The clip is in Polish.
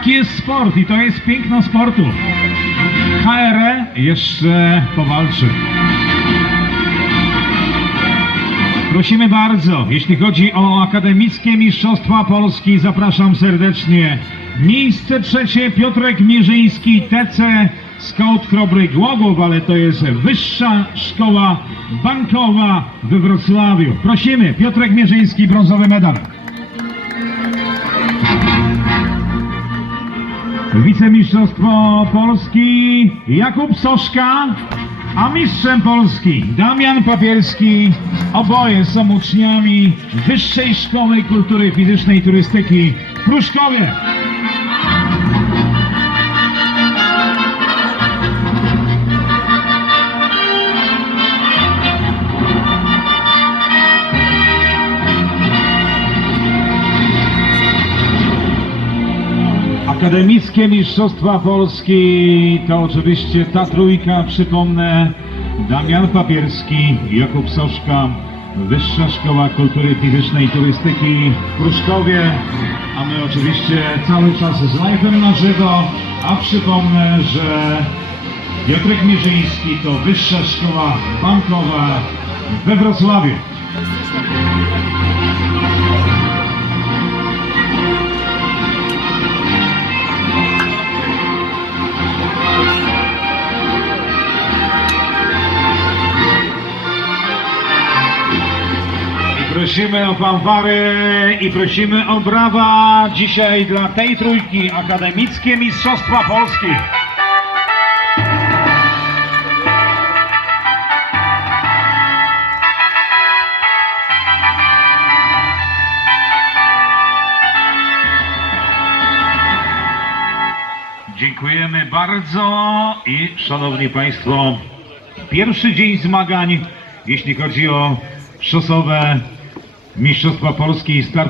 Taki jest sport i to jest piękno sportu. HRE jeszcze powalczy. Prosimy bardzo, jeśli chodzi o Akademickie Mistrzostwa Polski, zapraszam serdecznie. Miejsce trzecie Piotrek Mierzyński, TC Scout Chrobry Głogów, ale to jest Wyższa Szkoła Bankowa we Wrocławiu. Prosimy, Piotrek Mierzyński, brązowy medal. Wicemistrzostwo Polski Jakub Soszka, a mistrzem Polski Damian Papierski. Oboje są uczniami Wyższej Szkoły Kultury Fizycznej i Turystyki w Pruszkowie. Akademickie Mistrzostwa Polski. To oczywiście ta trójka, przypomnę, Damian Papierski, Jakub Soszka, Wyższa Szkoła Kultury Fizycznej i Turystyki w Pruszkowie, a my oczywiście cały czas z live'em na żywo, a przypomnę, że Piotrek Mierzyński to Wyższa Szkoła Bankowa we Wrocławiu. Prosimy o fanfary i prosimy o brawa dzisiaj dla tej trójki Akademickie Mistrzostwa Polski. Dziękujemy bardzo i szanowni Państwo, pierwszy dzień zmagań, jeśli chodzi o szosowe Mistrzostwa Polski i start